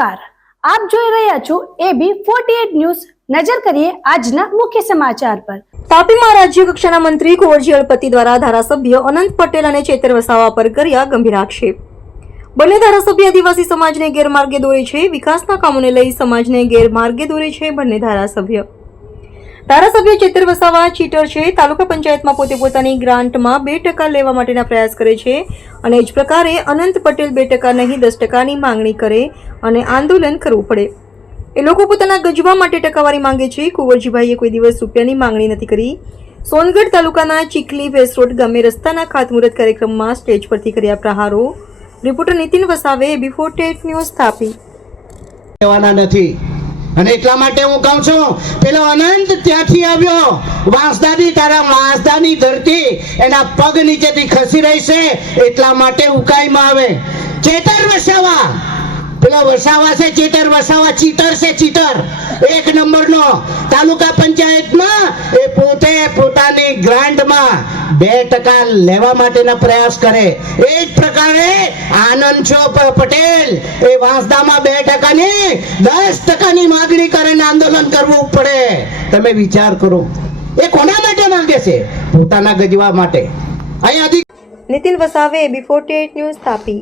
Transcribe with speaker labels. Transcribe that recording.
Speaker 1: આપ જોઈ રહ્યા છો એબી ફોર્ટી ન્યૂઝ. નજર કરીએ આજના મુખ્ય સમાચાર પર.
Speaker 2: તાપીમાં રાજ્ય કક્ષાના મંત્રી કુંવરજી અળપતિ દ્વારા ધારાસભ્ય અનંત પટેલ અને ચેતર વસાવા પર કર્યા ગંભીર આક્ષેપ. બંને ધારાસભ્ય આદિવાસી સમાજને ગેરમાર્ગે દોરે છે, વિકાસના કામોને લઈ સમાજને ગેરમાર્ગે દોરે છે બંને ધારાસભ્ય. ધારાસભ્ય ચેતર વસાવા ચીટર છે. તાલુકા પંચાયતમાં પોતે પોતાની ગ્રાન્ટમાં બે ટકા લેવા માટેના પ્રયાસ કરે છે અને જ પ્રકારે અનંત પટેલ બે ટકા નહીં, દસ ટકાની માંગણી કરે અને આંદોલન કરવું પડે. એ લોકો પોતાના ગજવા માટે ટકાવારી માંગે છે. કુંવરજીભાઈએ કોઈ દિવસ રૂપિયાની માંગણી નથી કરી. સોનગઢ તાલુકાના ચીખલી વેસરોડ ગામે રસ્તાના ખાતમુહૂર્ત કાર્યક્રમમાં સ્ટેજ પરથી કર્યા પ્રહારો. રિપોર્ટર નીતિન વસાવે બિફોર ટેટ ન્યૂઝ સ્થાપી
Speaker 3: નથી. અને એટલા માટે હું કહું છું, પેલો અનંત ત્યાંથી આવ્યો. વાંસદાની તારા વાંસદાની ધરતી એના પગ નીચેથી ખસી રહી છે, એટલા માટે ઉકાઈમાં આવે. ચેતર વસાવા. પેલો વસાવા છે, ચેતર વસાવા, ચીતર છે, ચીતર. એક નંબરનો તાલુકા પોતે પોતાની ગ્રાન્ટમાં બે ટકા લેવા માટેના પ્રયાસ કરે. એ જ પ્રકારે આનંદ છો પટેલ એ વાંસદામાં બે ટકાની, દસ ટકાની માગણી કરીને આંદોલન કરવું પડે. તમે વિચાર કરો. એ કોના માટે માંગે છે? પોતાના ગજવા માટે. અહીં અધિક
Speaker 2: નીતિન વસાવે બિફોર ટેટ ન્યૂઝ તાપી.